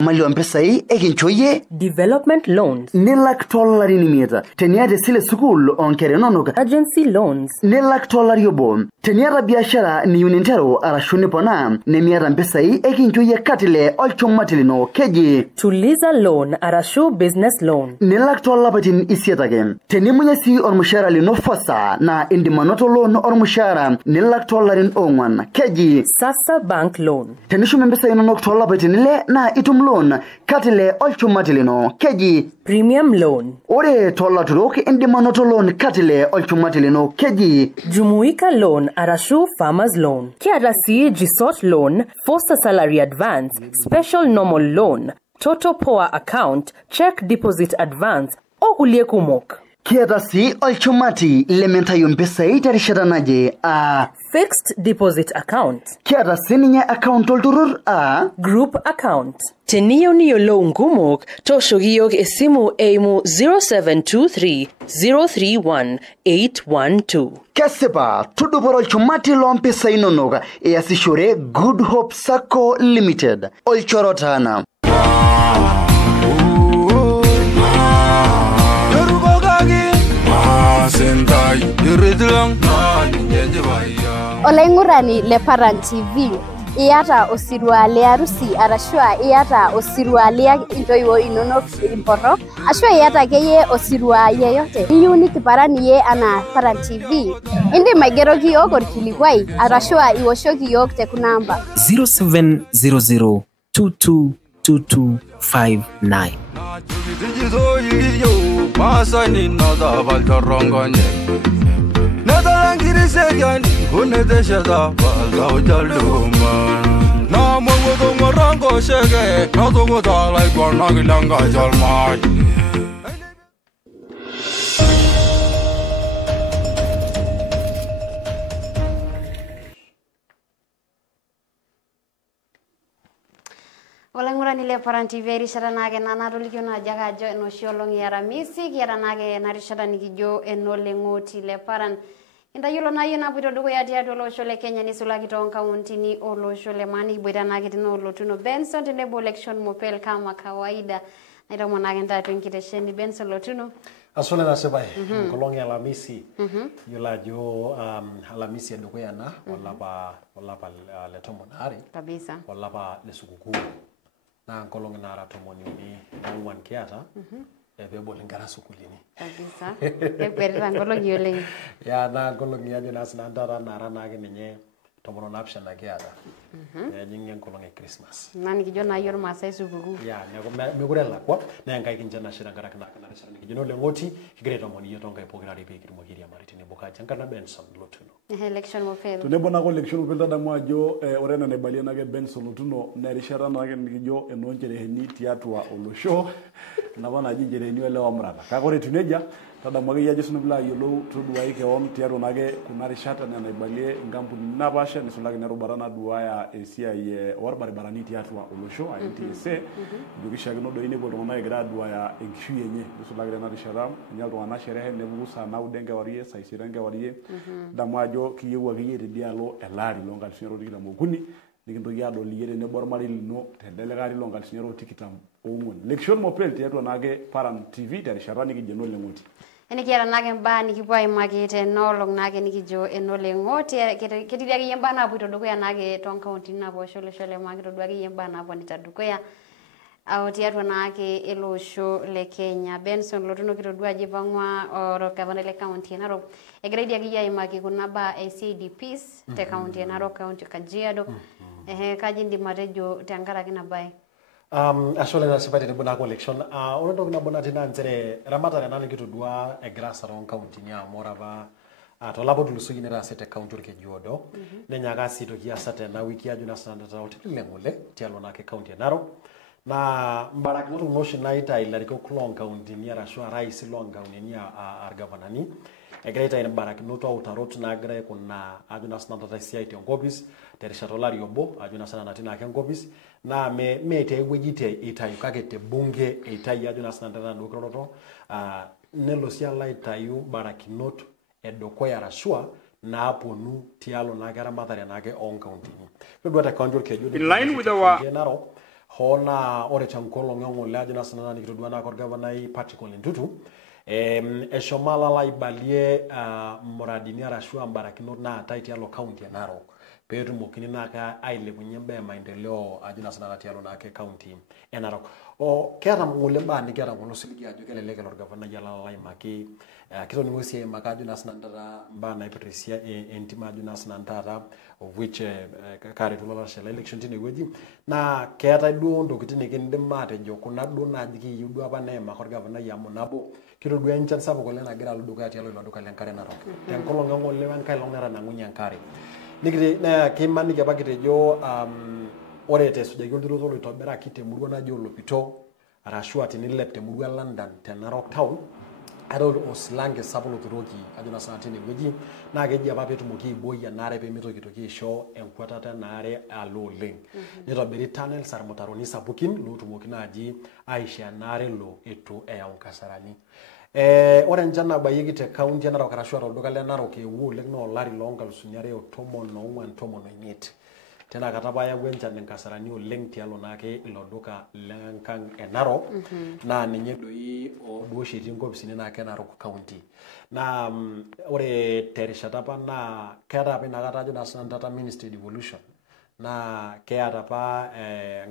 Mali mpesai ekinchoye development loans nilak $1 nimeta teniate sile school onkere nonoka agency loans nilak $1 yobo teniata biashara ni unintero arashuni pona nemiata mpesai ekinchoye katile olchomatilino keji tuliza loan arashu business loan nilak $1 patin isietake tenimunye si ormushara lino fasa na indimanoto loan ormushara nilak $1 ongwan keji sasa bank loan tenishume mpesai nonok $1 patin ile na itum loan katile olchumatilino keji premium loan ore $1 turok indimanoto loan katile olchumatilino keji jumuika loan arashu farmers loan kiada si jisot loan forced salary advance special normal loan total power account check deposit advance o kulie kumok kiada si olchumati lementayo mpesai terishata naje fixed deposit account kiada sininye account olturur group account teniyo niyo loan kumok toshogiyok esimu eimu 0723 031 812 Kesipa tuduporo olchumati lo mpesai nonoka easishore Good Hope Sacco Limited olchorotana Olaingurani le Paran TV iata osirua le arusi arashua iata osirua le intoiwo inono imporo ashua iata keye osirua yeyote iyu nikiparani ye ana Paran TV indi maigeroki yok orkilikwai arashua iwoshoki yok te kunamba 0700 222259 Olaingurani le Paran TV rishata nake nanatolikio najaga ajo enoshi olong Aramisi kiata nake narishata nikijo enoleng'oti le Paran intayiolo naayie napoito dukuya tiatua olosho le Kenya nisulaki toonkauntini olosho le Maa nikiboita nake tino Lotuno Benson tenebo Lekishon Mopel kama kawaida naitoomon nake ntatua enkitesheni Benson Lotuno Asole Nashipai kolong Alamisi yiolo ajo Alamisi edukuya na olapa le tomon are kabisa olapa le sukukuu na kolong nara tomoni uni ongwan kiata ebebol ngara sukulini kabisa ekwerita kolong yole ya na kolong yaje nasnandara nara nage nenye tomono napsha na kiata nyingi kolong Christmas nani kijo na yor masai sukukuu ya nyako megurela kwa na ngai kinjana shira ngara kana shira kijo le ngoti kigreta moni yotonga ipokira ripikiri mokiria maritini bokacha ngana Benson Lotuno Lekishon Mopel tunebona ko Lekishon Mopel tadamu ajo orena ne balia nage Benson Lotuno na rishara nage nikijo enonjereheni tiatua olosho nabana jinjereheni wale wa mrata kakore tuneja tadamu age yaje sunubla yolo tuduai keom tiatua nage kuna rishata na naibalie ngampuni nabasha nisulaki nero barana duaya esia ye or barbarani tiatua olosho INTSA dukisha gino do inebo dona egra duaya enkishu yenye nisulaki na rishara nyalto wana sherehe nebusa na udenge warie saisirenge warie damu ajo kiyewa kiye dialo elari longa sinero dikita mokuni nikintoki adoli yere ne bormari lino tedelegari longa sinero tikitam omon Lekishon Mopel tiatua nage Paran TV terishara nikijeno lengoti Enikiara nake mbaa nikipuo aimaki tenolong nake nikijo enoleng'oti ketidia akeyie mbaa naapoito dukuya nake tonkauntini naapaasha olosho le Maa kitodua akeyie mbaa naaponita dukuya tiatua nake ele osho le Kenya Benson Lotuno kitodua ajo ipang'ua orgavanai le kaunti e Narok egira dii akeyie aimaki kuna baa e CDPs te kaunti e Narok kaunti Kajiado kaji indim atejo tenkaraki ina bae Asole Nashipai tenebona ko election ore ntoki nabona tina nzere ramatare nani kitodua egira saron county ni amora ba tolabo tulusugi nera sete county ke jodo nenyaka sitoki asate na wiki aju na sandata otilengole tialo nake county Narok na mbaraki noto motion naita ilariko kulong county ni arashu rais long county ni argavanani egreta ina baraki noto autarot na agre kuna aju na sandata CIT ngobis terishatola obo aju na sana natina ke ngobis na me te wejite itayu kake te bunge itayu aju na sandata dokroto nelo sia laitayu barakinot edokoya rashua na aponu tialo na gara madare na ke on county. In line with our hona ore chankolo ngongo laje na sanana nikitodua na kor governor Patrick Ntutu eshomala la ibalie muradini arashu ambarakinot na taiti alo county ya Narok petu mokini naka ailepunye mbe maendeleo ajina sanana tialo na ke county ya Narok o kera mulemba ni kera ngono siligi ajo keleleke lor governor yala la imaki kito ni ngosi makaju na sanana mba na Patricia entima ajina sanana of which kare tulola shela election tine weji na kera duo ndokitine kende mate joko na do na jiki yudu apa ne makor governor ya monabo kiro dua enchan sabu ko lena gira luduka ati alo luduka lenkare Narok ten kolo ngongo lewan kai longera na ngunya nigiri na kimani ke bakite jo ore te suja gondiro tolo itobera kite murwa na jo lopito arashu ati nilepte murwa London te Narok town ado oslange sabulo kiroki ajuna sanatini weji na geji abape tumoki boya nare pe mito kitoki show enkwatata nare alo link nitoberi tunnel sarmotaroni sabukin lo tumoki naji aisha nare lo eto unkasarani ore njana bayigi te county ya Narok arashu arodoka le Narok ewu legno lari longa lusunyare otomo no ngwan tomo no init tena katabaya gwencha nkasarani oleng tialo nake iloduka lenkang Narok na ninye doi oduoshi tingobisini nake Narok county na ore terishatapa na kera pa nakatajo na sanata ministry devolution na kera pa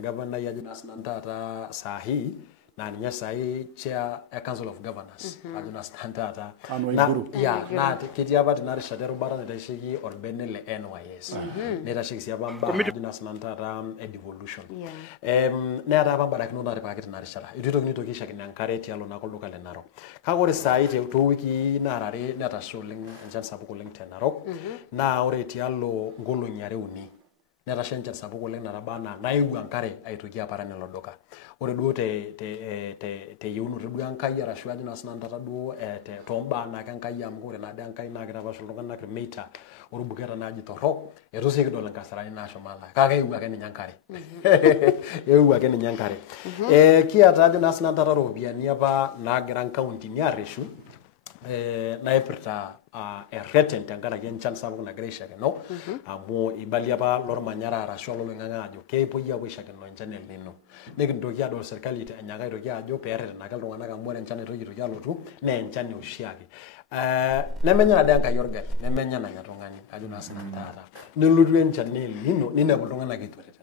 governor ya jina sanata sahi na ninya sahi chair a council of governors ajuna sanata na ya na kiti abati na rishatero bara na tashiki orbene le NYS ne tashiki siaba mba ajuna sanata devolution ne araba bara kino na repakit na rishara itito kinito kisha kinankare ti alo na koluka le Narok kagore sahi te to wiki na rare ne tasholing njan sabuko leng te Narok na ore ti alo ngolo nyare uni nera shencha sabuko leng na rabana na igu ankare aitokia parane lodoka ore duo te yunu redu ankai ara shwaji na sananta duo te tomba na kankai am gore na dankai na gira bashulunga na kremeta ore bukera na jitorok eto sik dolan kasarani na shomala kaga igu akene nyankare igu akene nyankare kia taje na sananta robia ni apa na gran county ni areshu na epirta erreten tangara gen chance sabu na gresha no amo ibalia ba lor manyara arasho lo nganga ajo ke poya wisha no channel nino negindo ya do serikali te anyaga ro ya ajo pere na kal ngana ga more channel to ya lo tu ne channel ushiagi ne menya danka yorga ne menya na nyatongani ajo na sanata ne ludwen channel nino nina bolongana gitorete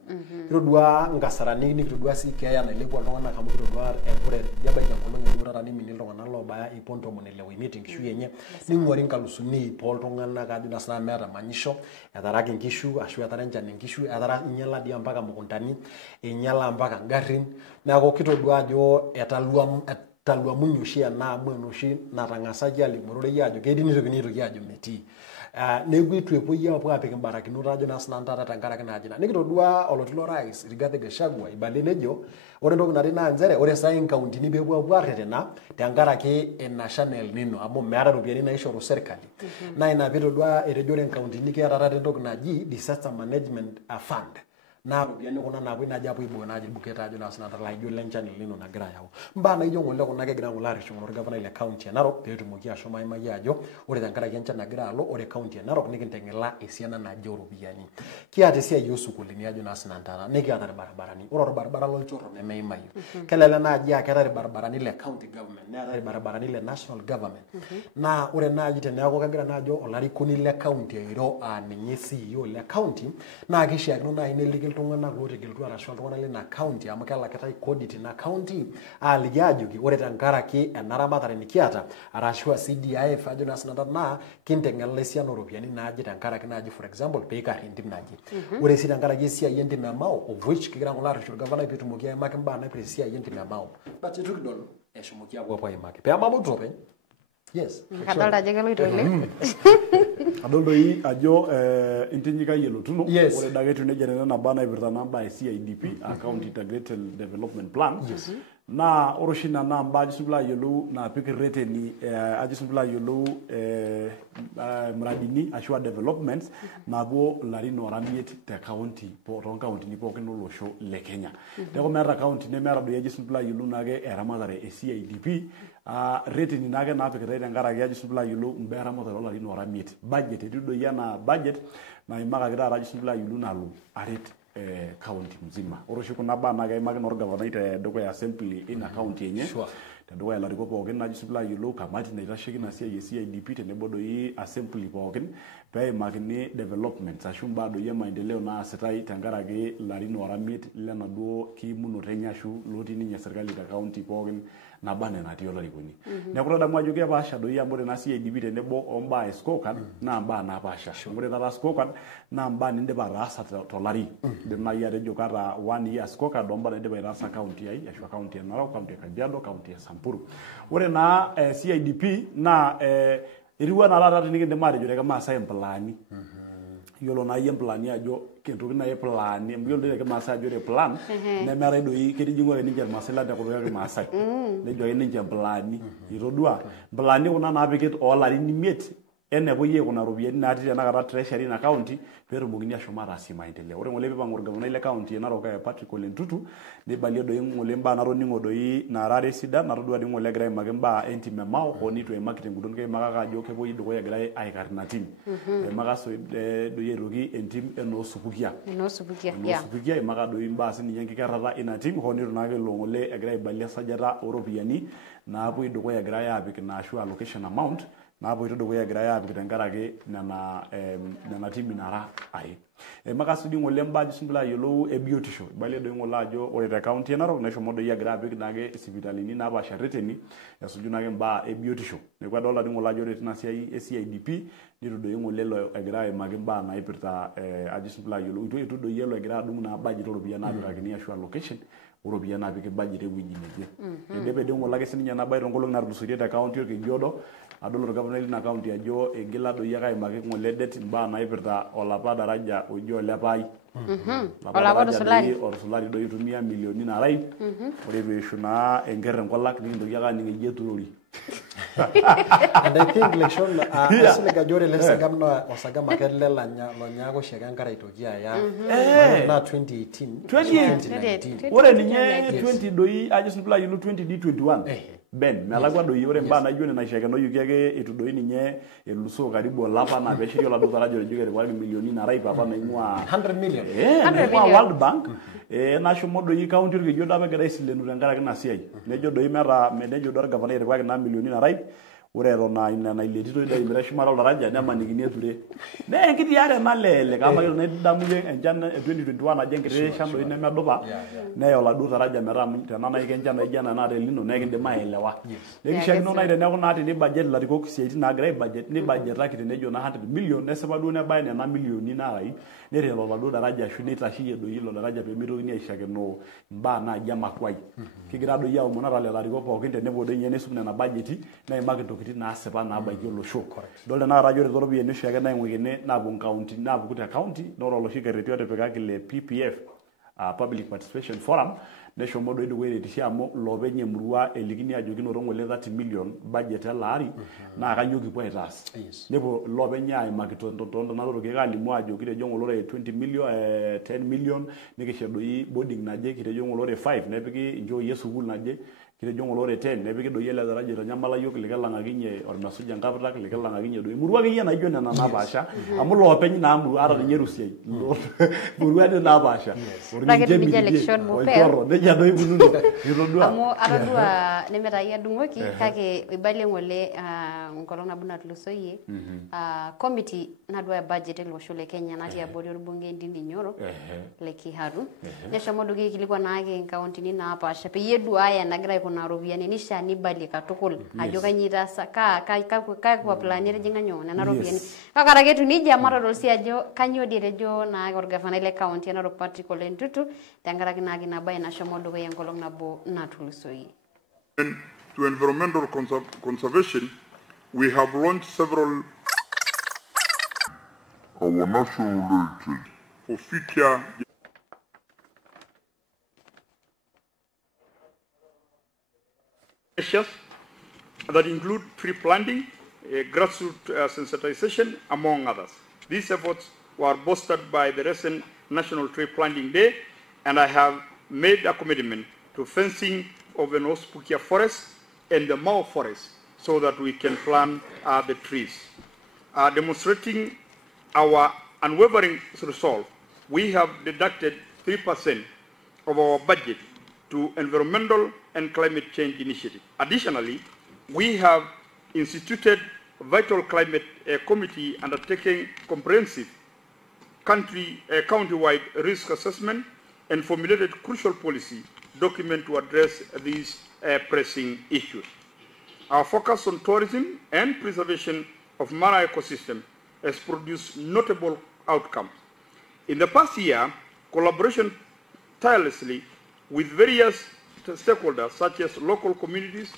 kiro dua ngasarani ni kiro dua si kaya na lebo ngana kamu kiro dua ore jaba jankolonga dura ni minil ngana lo baya iponto monele we meeting kishu yenye ni ngori kalusuni polto ngana ka dina sana mera manyisho yataraki nkishu ashu yatarenja nkishu yatara nyala dia mpaka mukuntani nyala mpaka ngarin na ko kito dua jo talua munyoshia na mwenoshi na tangasaji ali morore yajo kedini to yajo meti negwitu epoya opo apeke mbarakino rajo na sananta tangara kana ajina nikito dua olotilo rice rigate geshagwa ibalenejo ore ndo kunari na nzere ore sai county ni bebwa bwarete na tangara ke national nino amo mera rubiani na isho serikali na ina bito dua erejore county ni ke ararate ndo kunaji disaster management fund na rubiani kuna na bwina japo ibo na jibuketa ajo na sananta la ijo lenchani lino na gra yawo mbana ijo ngole kuna ke gra ngulari shumo governor ile county ya Narok petu mukia shoma imaji ajo ore tangara kencha na gra lo ore county ya Narok nikintengela esiana na jo rubiani kiate sia yosu kulini ajo na sananta niki atare barabarani ore barabara lo choro ne meimayo kelele na aji akere barabarani ile county government ne atare barabarani ile national government na ore na aji tene ako kagira na ajo olari kuni ile county iro ninyesi yo ile county na kishia kino na inelike tungana glote giltu arashu tungana le na county amakala ketai codit na county aligajugi ore tangara ki enaramatare nikiata arashu CDIF ajo na sanata na kintengela siano ropiani na aji tangara kinaji for example peka hindim naji ore si tangara ki sia yende mamao of which kigira ngula rishu governor pitu mukia makamba na presia yende mamao but itu kidolo eshomukia kwa imake pe amamo drope yes kadalta jegelo itole adoldo yi ajo intinyika yelo tuno ore dagetu ne jere na bana ibirta namba CIDP account integrated development plan na oroshina na mbaji subla yelo na pikirete ni aji subla yelo mradini ashwa developments na go larino ramiet te county po county ni po kenolo show le Kenya de ko mera county ne mera do aji subla yelo na ge eramadare CIDP rate ni naga na pikirete ngara aji subla yelo mbera mo do larino ramiet budget do yana budget na imaga gira aji subla yelo na lu aret county mzima. Oroshi kuna ba na gaimaki nor governor te dukuya assembly ina county yenye. Te dukuya lariko pookin Nashipai yolo kamati na itasheki na CIDP tenebo doi assembly pookin pe makini developments ashumba do ye maendeleo na asetai tenkaraki larin oramit lena duo kiimuno tenyashu loti ninye serikali ta county pookin nabane natii olarikoni. Neeku tadamu ajo kepaasha doi amu ore na CIDP tenebo ombaa scorecard naa mbaa napaasha. Ore taata scorecard naa mbaa nindipa ataasa tolari. Indim nai atejo kata 1 year scorecard ombaa nindipa ataasa county ai ashu county e Narok, county e Kajiado, county e Samburu. Ore naa CIDP naa eriwa na taata tenikindim atejo teke maasai mplaani. Yiolo naa yie mplaani ajo kentoki nai plan yiolo teke maasai ajo ore plan nemeetai doi ketijing'u ake ninche irmaasai lang tekutuk ake maasai. Nejo ake ninche mplaani. Itodua mplaani kuna naapiki oolarin 5 enepuoi aikuna ropiyiani natii tenakata treasury ina county peetumokini ashom ataasie maendeleo. Ore ng'ole piipang'u orgavanai le county e Narok Patrick Ole Ntutu neibalie doi ng'ole mbaa natoning'o doi naarare sidan natodua doi ng'ole egira aimaki mbaa entim e Mao hoo nitu eimaki tenguton keimaka ajo kepuoi dukuya egirai aikar ina tim. Eimaka doi aitoki entim enoosupukia. Enoosupukia eimaka doi mbaa sininye enkikerrata ina tim hoo nitu naake elo ng'ole egira aibalie esajata ooropiyiani naapuoi dukuya egirai aapik ina ashu allocation amount naapuoito dukuya egirai aapik tenkaraki nena timi nara are. Eimaka sii ng'ole mbaa jisumbulo ayiolou ebiotisho. Ibalie doi ng'ole ajo ore te county e Narok neshomo doi egira apik naake sipitalini naapaasha reteni esuju naake mbaa ebiotisho. Neeku adolta doi ng'ole ajo ore tina siai e CIDP nitu doi ng'ole elo egira aimaki mbaa naipirta ajisumbulo ayiolou itu doi elo egira adung naa budget ooropiyiani naapikakini ashu allocation oropiyiani naapiki budget ewueji neje. Eidipe doi ng'ole ake sininye nabai toonkolong'i natulusoitie te county orkejuodo adol orgavanai lina county ajo egila doi ake aimaki ng'ole det mbaa naipirta olapa daraja oji Olepai. Olapa otusulari doi itumia milioni nara ip. Ore itu eishu naa enkerr enkolak nikintoki ake aning eji eturori. And I think Lekishon asile ore le sagam na osagam ake lonyaako sheke enkare aitoki aya na 2018 ore ninye 20 doi ajo simpla yilu 20D21 ben melakwa doi ore mbaa naijo nena shekenoyuki ake itu doi ninye elusoo karibu olapa na peshiri oladuo tarajo rejuke kwa milioni nara ip apa naing'ua 100 million World Bank nashomo doi county orkejuodo apa egira aisilenu tenkaraki ina siai nejo doi meeta nejo doi orgavanai etipikaki naa milioni nara ip ore eton ina iletito doi mireshimara oltaraja nemanikini eture nee enkiti are nalelek amu ake naidamu enchan e 2021 ajo enkiti shan doi nemedupa neya oladuo taraja metaa tena naiko enchan naijo ena naata elino nekindim aelewa nekishiakino nai teneeku naa tenibajet ilarikok siaitin naagira aibajet nibajetaki tenejo na 100 million nesipa duo nebaya nena milioni narai neret oladuo daraja ashu neitasheyie doi ilo daraja peemitokini aishiakino mbaa naaji emakwai kigira doi aomonata lelo arikok pookin tenepuo doi ninye nisum nena bajeti neimaki ntokitin naasipa naabaiki olosho. Dol tenakata ajo ore tooropiyiani oshiake naing'uikini naapuku te county noore oloshi kerreti otipikaki le PPF Public Participation Forum neshomo doi dukuya eretishie amu loopeny emurua elikini ajo kinoto ng'ole 30 million budget ele ari naa kanyioo kipuo aitaas. Nepuo loopeny aimaki tontonat orkeek alimu ajo kitejo ng'ole 20 million 10 million nikisho doi boarding naje kitejo ng'ole 5 nepiki inchooi esukuul naje kitejo ng'ole 10 nepiki doi ele daraja itanyamala yiok likilang'akinye ormesuj enkapitak likilang'akinye doi murua akeyie naijo nena napaasha amu loopeny naa murua ata ninye Rusiai murua napaasha Lekishon Mopel doi kununo itodua amu atodua nemetai adung'oki kake ibalie ng'ole nkolong nabo natulusoyie committee nadua budget ele osho le Kenya natii abori orbungei Ndindi Nyoro le Kiharu neshomo duo kikilikuan naake nkauntini naapaasha peyie eduaya nagira aikuna ropiyiani nishaa nibalie katukul ajo kanyioo itaasa kakwa plani etijing'a nyoo nena ropiyiani kake ore ake etiu nijia matodol sii ajo kanyioo dii etejo naake orgavanai le county e Narok Patrick Ole Ntutu tenkaraki naake ina baye nashomo dukuya enkolong nabo natulusoyie. To environmental conservation, we have launched several our national heritage for future measures that include tree planting, grassroots sensitization, among others. These efforts were bolstered by the recent National Tree Planting Day, and I have made a commitment to fencing of the Nospukia forest and the Mao forest so that we can plant the trees. Demonstrating our unwavering resolve, we have deducted 3% of our budget to environmental and climate change initiative. Additionally, we have instituted a vital climate committee undertaking comprehensive county-wide risk assessment and formulated crucial policy document to address these pressing issues. Our focus on tourism and preservation of marine ecosystem has produced notable outcomes. In the past year, collaboration tirelessly with various stakeholders such as local communities,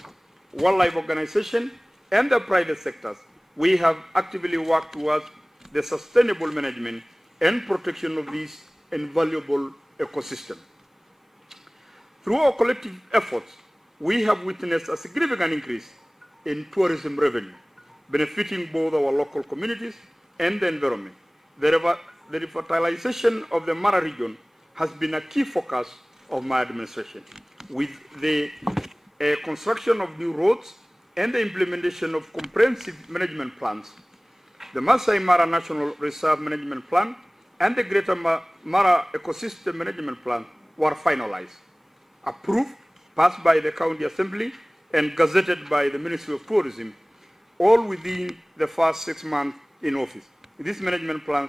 wildlife organizations, and the private sectors, we have actively worked towards the sustainable management and protection of this invaluable ecosystem. Through our collective efforts, we have witnessed a significant increase in tourism revenue, benefiting both our local communities and the environment. The revitalization of the Mara region has been a key focus of my administration, with the construction of new roads and the implementation of comprehensive management plans. The Masai Mara National Reserve Management Plan and the Greater Mara Ecosystem Management Plan were finalized, approved, passed by the County Assembly, and gazetted by the Ministry of Tourism, all within the first 6 months in office. This management plan,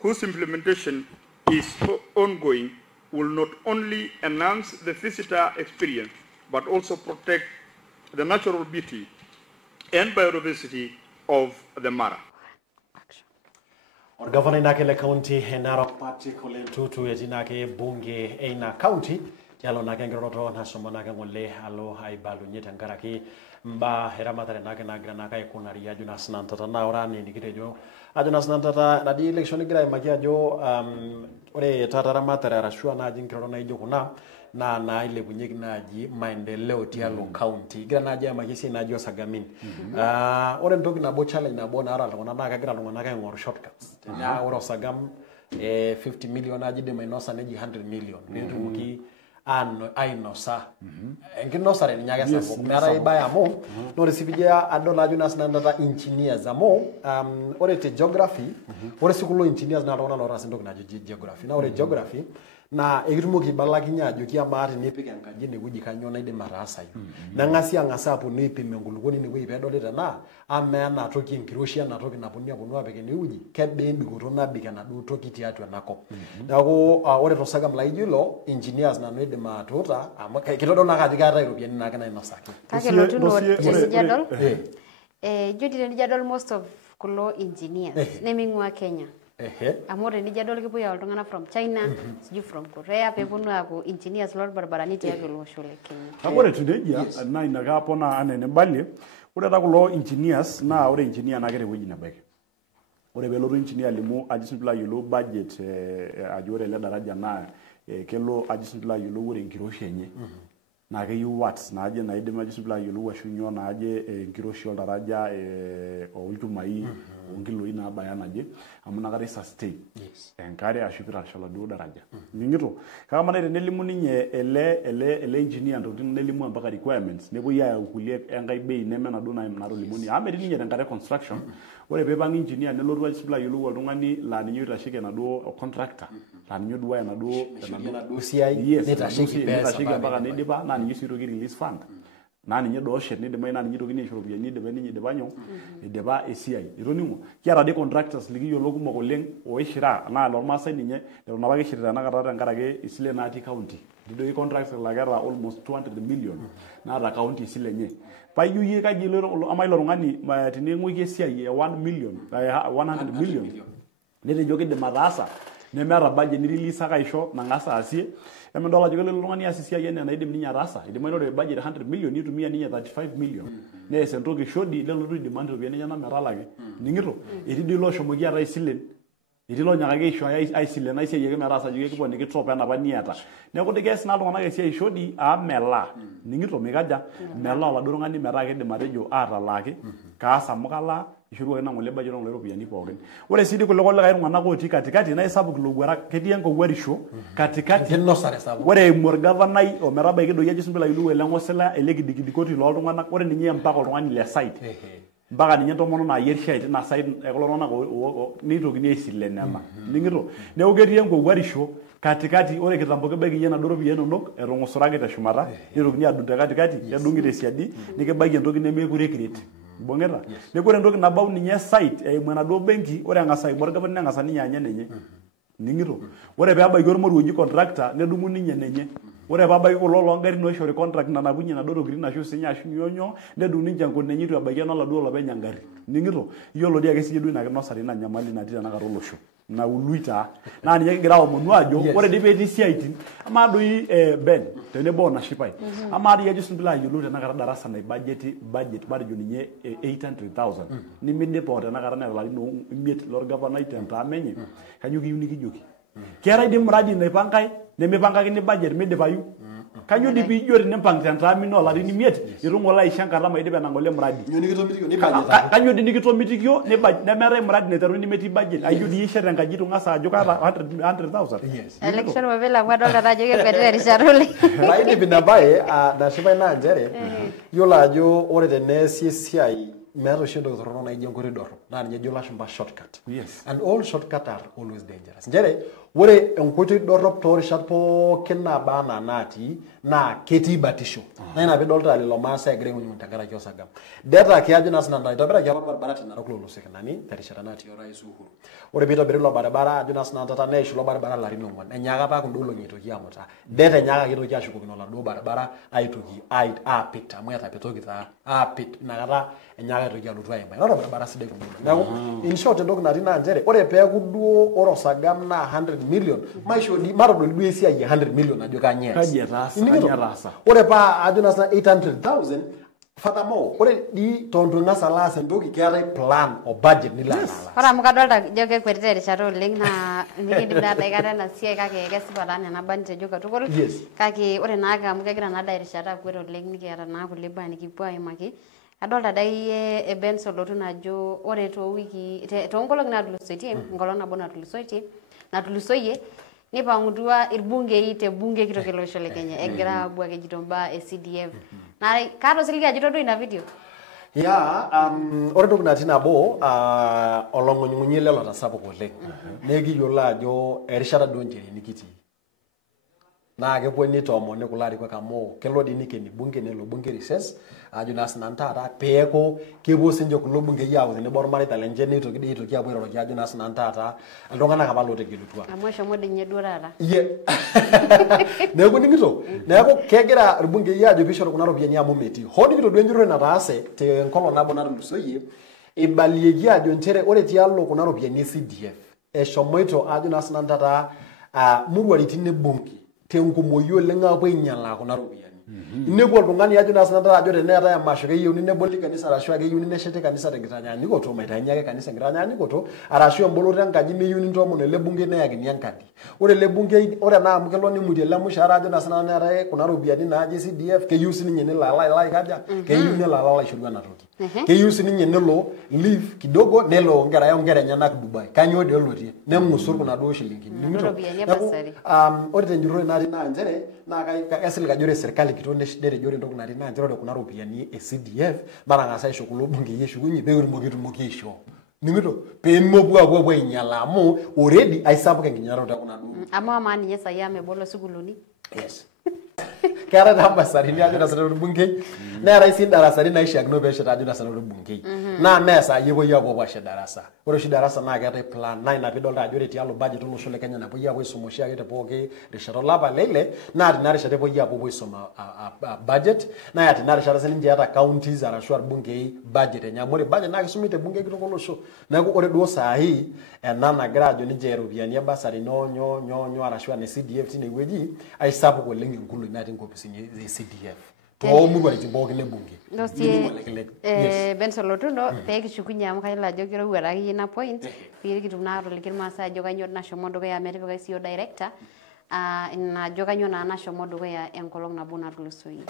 whose implementation is ongoing, will not only enhance the visitor experience, but also protect the natural beauty and biodiversity of the Mara. Gavana inake county Narok Party kule tutu yetinake bunge eina county yalo nake ngiroto na somo nake ngole alo haibalu nyeta ngaraki mba heramatare nake naka ikuna ria juna snantata na orani nikitejo ajuna snantata na di election gira magia jo ore tatara matare arashua na jinkiro na ijo kuna na ile bunyeki naji maendeleo tialo county gira naji amagisi naji osagamin ore ndogi na bo challenge na bona ara ngona naka gira ngona naka ngor shortcuts na ora sagam 50 million aji de minosa neji 100 million netu muki ainosa enginosa re nyaga sabo mara ibaya mo no receive adola junas na ndata engineers amo ore te geography ore sikulo engineers na rona lora sindo na geography na ore geography na egirimoki balakinya jo kia mari nepika nkaje ne wuji kanyona ide marasa yo na ngasi angasa apo ne ipe mengulugoni ne wuji pedoleta na amena toki nkiroshia na toki naponia bonu apeke ne wuji kebe mbiguto na bika na du toki tiatu nako dago ore tosaga mlaijilo engineers na nede matota kitodo na katika hata European na kana inosaki kake Lotuno jadol jodi ni jadol most of kulo engineers nemingwa Kenya amore ni jadol kibuya oltungana from China siju from Korea peponu ako engineers lord barbarani tiago lo shule Kenya amore tudeja na inaga pona anene bali ore ta kulo engineers na ore engineer na kere wuji na beke ore beloru engineer limu ajisibla yulo budget ajore le daraja na kelo ajisibla yulo ore nkiroshi enye na ke yu watts na aje na ide majisibla yulo washunyo na aje nkiroshi daraja o ultumai ngilo ina bayana je amuna kare sustain enkare ashupira shala do daraja ningito kama na nelimu ninye ele engineer ndo nelimu mpaka requirements nebo ya ukulie engai bei nemena do na naro limuni ameri ninye enkare construction ore pepang engineer nelotu ajisibla yulo oltungani la ninyo itashike na do contractor la ninyo duwa na do CI netashike mpaka nedipa na ninyo siroki release fund nani nyedo oshe ni dema nani nyedo gini shorobia ni deba ni deba nyo deba ACI ironingo kiara de contractors ligi yologu mogoleng oishira na normal side ninye de na bage shirira na karata ngarage isile na ati county dido contracts la gara almost 200 million na ra county isile nye pa yuye ka jilo amailo rungani tinengwe ke ACI 1 million 100 million nete joge de marasa ne mera baje ni release ka isho na ngasa asie emendola jogele lungani asisia yene na idim ninya rasa idim ino budget 100 million yitumia ninya 35 million ne sentoki shodi lelo du demand obiane nyana meralage ningiro iridi lo shomogia raisilen irilo nyakage isho aisilen aisia yege merasa joge kipo ni kitrop ena baniata neko diges na lungana aisia shodi amela ningiro megaja mela la durungani merage de marejo atalake kaasa mukala ishuru ena ngole bajo ngole ropiani pogen ore sidi kulo kolle kairo ngana ko katikati na isabu kulo gwara kedi enko warisho katikati no sare sabu ore mor governor o meraba kedo yaji simbila ilu ele ngosela elegidikidikoti lo tungana ore ninye mpaka oltungani le site mpaka ninye tomono na yersha ite na site kulo tungana ko nitoki ni esile nema ningiro ne ogeri enko warisho katikati ore kitambo kebaki yena doro biyeno nok erongosoraki te shumata nirokini adunta katikati yadungi te siadi nikebaki entoki nemekure kiret bongeta nekore entoki nabau ninye site eimu enaduo benki ore engasa aibor gavana engasa ninye anya nenye ningito ore peebaiki ormoruoji contractor nedumu ninye nenye ore peebaiki kulo loongarin oishori contract nanapunye enaduo tokitin ashu sinya ashu nyonyo nedumu ninche nkonenye itu ebaiki enoladuo lopeny engari ningito iyiolo dii ake siiyie duo ina kinosari ina nyamali natii tenakata olosho nauluita naa ninye kigira aomonu ajo ore dii peetii siaitin amaa doi Ben tenebo Nashipai amaa dii ajo sinpilo ayiolou tenakata darasa budget matejo ninye 800,000 nimidipa tenakata nelarin 5 lorgavanai tentaam enye kanyioo kiyieu nikijoki keetai dii mradi naipang'ae nemipang'akini budget midipayu kanyioo dii piijo tenimpang' tentaam ino olarin 5 itu ng'ole aisho enkata maidipa enang'ole mradi kanyioo dii nikitomitikio nemeetai mradi naiteruni metii budget ayieu dii ishet enkaji itu ng'asa ajo kaata 100,000 Lekishon Mopel adolta ajo kekwetita erishata oleng. Naidip ina baye Nashipai naa njere yiolo ajo ore teneesi esiai meeta oshi entoki torrono naijo enkoitoi dorrop naa ninye ejo lashumba shortcut and all shortcut are always dangerous njere ore enkoitoi dorrop toorishat pookin naaba anaa natii naa ketii batisho naa ina piidolta lelo maasai egira aing'uny'uny tenkaraki osagam deta ake ajo naa sinanu itobiraki apa barabara tenarok lolosekenani terishata natii orais Uhuru ore piitobiri ilo barabara ajo naa sinanu tata neishu ilo barabara larin 4 enyaaka apa kunda olong'i aitoki amuta deta enyaakaki aitoki ashukokino oladuo barabara aitoki aapit amu etapitoki taa aapit inakata enyaaka aitoki alotu aimai ore barabara sidai neeku in short entoki natii naa njere ore peeku duo ore osagam naa 100 million maisho di matodol duo esiai 100 million ajo kanyees ore paa ajo naa 800,000 furthermore ore di tontong'asa laas entoki keetai plan o budget nilalala Ore amu kadolta ajo kekwetita erishata oleng naa mikidim naa daikata ena siai kake kesipa taa nena baa nitejo katukul kake ore naake amu kegira naa da erishata akwet oleng nikiata naa kulie baa nikipuo aimaki adolta dai Benson Lotuno ajo ore toonkolong'i naatulusoitie enkolong' nabo natulusoyie nipang'utua irbungei te bunge kitok ele osho le Kenya egira abuak ejito mbaa e CDF naa kaata osiligi ajo todua ina video ore entoki natii nabo olong'uny'unyi ele lotasapuk oleng nekiyiolo ajo erishata duo njere nikitii naa kepuo nitoomoni kulo arikok amu kelo dii nikeni bunge nelo bunge recess ajo naa sinanu taata peeku kepuo sinche kulo bungei aaku tenebo ormareita lenche neitoki apuo airoroki ajo naa sinanu taata iltung'anak apa lootegelutua amu eshomo dii ninye duo taata neeku ning'ito neeku kegira irbungei ajo piishoru kuna ropiyiani amu metii hoo nikito duo enjurore nataase tenkolong' nabo natulusoyie ibalieki ajo nchere ore tialo kuna ropiyiani e CDF eshomoito ajo naa sinanu taata muruaritin ebunge tenkumoyu oleng apuo ainyalaa kuna ropiyiani inepu oltung'ani ajo naa sinanu ajo teneetai emasho keyieuni neboli kanisa arashu akeyieuni nesheti kanisa tenkitanyanyukoto maitaini ake kanisa enkitanyanyukoto arashu emboloto enkaji meyieuni ntoomon ele bungei neyakini enkadi ore ele bungei ore naa amu kelo nimutie ele mushaara ajo naa sinanu neetai kuna ropiyiani naaji CDF keyieu sininye nelo alo aikaja keyieu nelo alo aishoru ena toki keyieu sininye nelo leave kidogo nelo nkera enyenak Dubai kanyioo dii elotie nemng'usur kuna duo shilingini neeku ore tenjurore natii naa njere naa kasilig ajo ore serkali kitok netejo ore entoki natii naa njere ore kuna ropiyiani e CDF matang'asa aisho kulo bungei eshukunye peetumoki aishoo ning'ito peemepuo apuo ainyala amu already aisapuk enkinyalaroto ekuna duo amu amaa ninye saai mebolo sukuuluni keetai taa mbasarini ajo naa sinanu orbungei neetai sii darasani naishiakino peeshet ajo naa sinanu orbungei naa mee saai epuoi apuo ashet darasa ore oshi darasa naa keetai plan naa ina piidolta ajo ore tialo budget olosho le Kenya napuoi apuo aisum oshiake te pooki rishata olapa leile naa tina rishata epuoi apuo aisuma budget naa tina rishata sininche eeta counties arashu irbungei budget enye amu ore budget naa kisumi te bunge kitok olosho neeku ore duo saai ena nagira ajo ninche iropiyiani ebasari nyoo arashu ene CDF tinewueji aisapuk oleng enkuloi natii nkopisini e CDF toomuruaritin pookin ebunge Benson Lotuno peekishukunye amu kayiolo ajo kirowuat akeyie ina point piikitum naa atoliki irmaasai ajo kanyioo nashomo dukuya metipika CEO director ina ajo kanyioo naa nashomo dukuya enkolong' nabo natulusoyie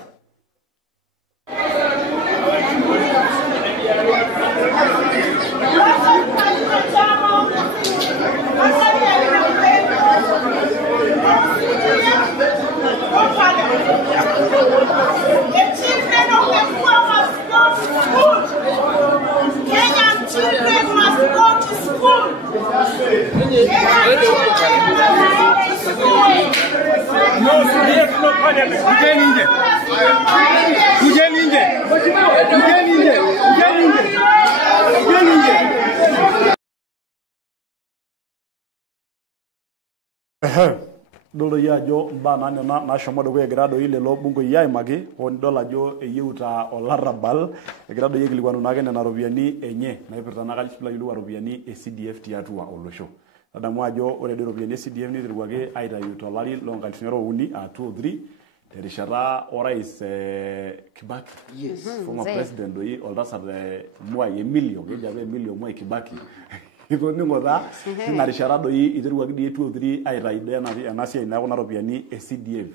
Kenyan children must go to school. Dolo ya jo mbana na shomo do grado ile lo bungo yai magi on dola jo eyuta olarabal grado ye kilikuwa nage na robiani enye na ipirta na kalipla yilu robiani CDF tiatua olosho adamu ajo ore de robiani CDF ni dirwage aita yuta lari longa tinero uni a 2 3 terishara orais Kibaki former president do yi oldasa Mwai Emilio gejabe Emilio Mwai Kibaki iko ningo da na rishara do yi idirwage di 2 3 aita idena anasia ina kuna robiani CDF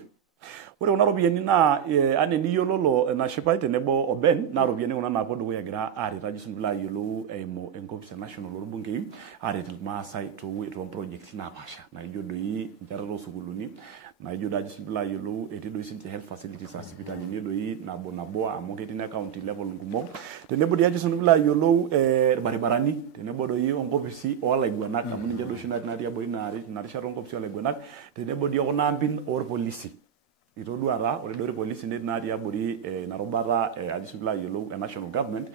ore una robiani na ane ni yololo Nashipai tenebo oben na robiani una na podo ya gira ari tajisun bila yolo emo enkopisa national orbunge ari tilmasai to project na pasha na ijodo yi jararo suguluni na ijodo tajisun bila yolo etido isinti health facilities hospital ni do yi na bonabo amoketi na county level ngumo tenebo di tajisun bila yolo baribarani tenebo do yi onkopisi ola igwana kamuni jedo shina na dia boy na risharo onkopisi ola igwana tenebo di ona ampin or police itoduara ore dore police need na dia buri na robata adisubla yelo national government